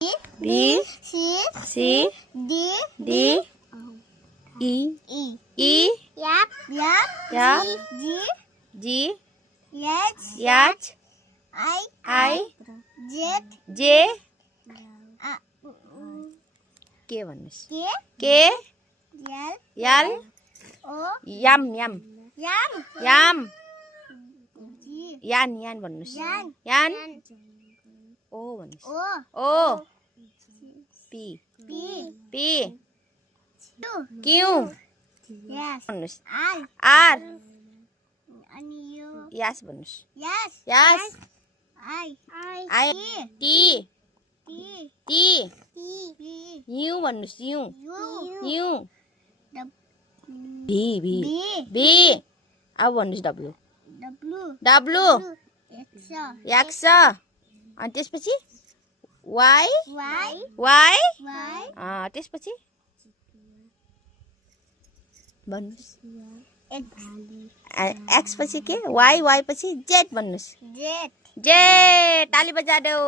B C D E F G H H I J K भन्नुस् K L यम यान भन्नुस् यान ओ भन्नुस् O P Q भन्नुस् R yes भन्नुस् yes I T U भन्नुस् U B अब भन्नुस् W X अनि त्यसपछि Y त्यसपछि भन्नुस् X पछि के Y पछि Z भन्नुस् Z ताली बजा दो।